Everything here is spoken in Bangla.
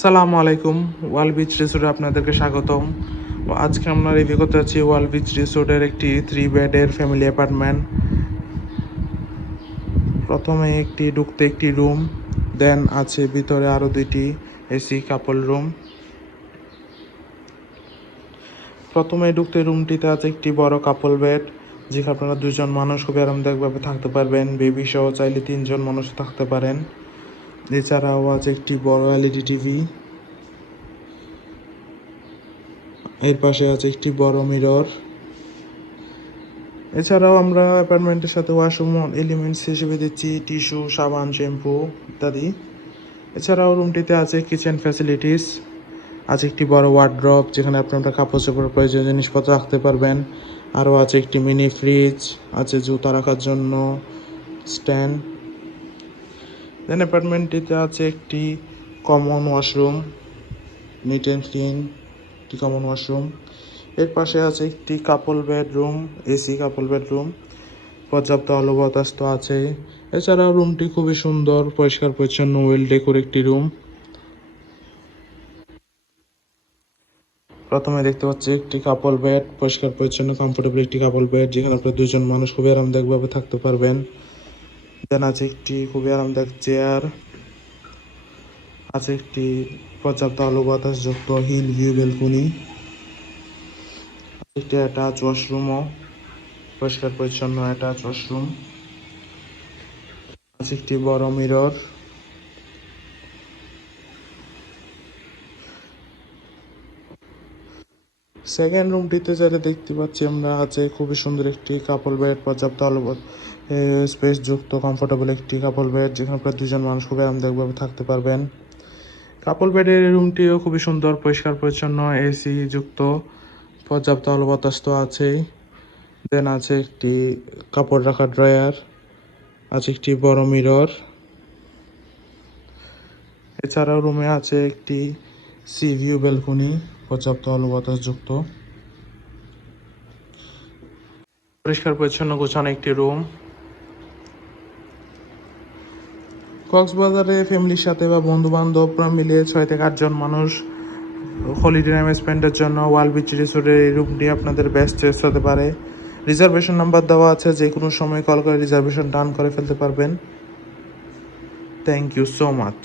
সালামু আলাইকুম। ওয়াল বিচ রিসোর্টে আপনাদেরকে স্বাগতম। আজকে আমরা রিভিউ করতে যাচ্ছি ওয়াল বিচ রিসোর্টের একটি 3 বেডের ফ্যামিলি অ্যাপার্টমেন্ট। প্রথমে ঢুকতে একটি রুম, দেন আছে ভিতরে আরও 2টি এসি কাপল রুম। প্রথমে ঢুকতে রুমটিতে আছে একটি বড় কাপল বেড, যেখানে আপনারা 2জন মানুষ খুবই আরামদায়কভাবে থাকতে পারবেন। বেবি সহ চাইলে 3জন মানুষ থাকতে পারেন। এছাড়াও আছে একটি বড় এলইডি টিভি। এর পাশে আছে একটি বড় মিরর। এছাড়াও আমরা অ্যাপার্টমেন্টের সাথে ওয়াশরুম এলিমেন্টস হিসেবে দিচ্ছি টিস্যু, সাবান, শ্যাম্পু ইত্যাদি। এছাড়াও রুমটিতে আছে কিচেন ফ্যাসিলিটিস, আছে একটি বড় ওয়ার্ড্রপ, যেখানে আপনারা কাপড় চোপড় প্রয়োজনীয় জিনিসপত্র রাখতে পারবেন। আরও আছে একটি মিনি ফ্রিজ, আছে জুতা রাখার জন্য স্ট্যান্ড। দেন অ্যাপার্টমেন্টটিতে আছে একটি common washroom, neat and clean একটি কমন ওয়াশরুম। এর পাশে আছে একটি কাপল বেডরুম, এসি কাপল বেডরুম, পর্যাপ্ত আলো বাতাস তো আছে। এছাড়াও রুমটি খুবই সুন্দর, পরিষ্কার পরিচ্ছন্ন, ওয়েল ডেকোর একটি রুম। প্রথমে দেখতে পাচ্ছি একটি কাপল বেড, পরিষ্কার পরিচ্ছন্ন কমফোর্টেবল একটি কাপল বেড, যেখানে আপনার 2জন মানুষ খুবই আরামদায়কভাবে থাকতে পারবেন। দেন আছে একটি খুবই আরামদায়ক চেয়ার, আছে একটি পর্যাপ্ত আলো বাতাস যুক্ত হিল ভিউ ব্যালকনি, একটি অ্যাটাচ ওয়াশরুমও, পরিষ্কার পরিচ্ছন্ন অ্যাটাচ ওয়াশরুম, আছে একটি বড় মিরর। সেকেন্ড রুমটিতে যেটা দেখতে পাচ্ছি আমরা, আছে খুবই সুন্দর একটি কাপল বেড, পর্যাপ্ত আলো স্পেস যুক্ত কমফোর্টেবল একটি কাপল বেড, যেখানে প্রায় 2জন মানুষ খুবই আরামদায়কভাবে থাকতে পারবেন। কাপল বেডের রুমটিও খুবই সুন্দর, পরিষ্কার পরিচ্ছন্ন, এসি যুক্ত, পর্যাপ্ত আলো বাতাস তো আছেই। দেন আছে একটি কাপড় রাখার ড্রয়ার, আছে একটি বড় মিরর। এছাড়াও রুমে আছে একটি সি ভিউ ব্যালকনি, পর্যাপ্ত আলো বাতাস যুক্ত, পরিষ্কার পরিচ্ছন্ন গোছানো একটি রুম। কক্সবাজারে ফ্যামিলির সাথে বা বন্ধু বান্ধবরা মিলে 6 থেকে 8জন মানুষ হলিডে টাইম স্পেন্ডের জন্য ওয়াল বিচ রিসোর্টের এই রুমটি আপনাদের বেস্ট চয়েস হতে পারে। রিজার্ভেশন নাম্বার দেওয়া আছে, যে কোনো সময় কল করে রিজার্ভেশন ডান করে ফেলতে পারবেন। Thank you so much.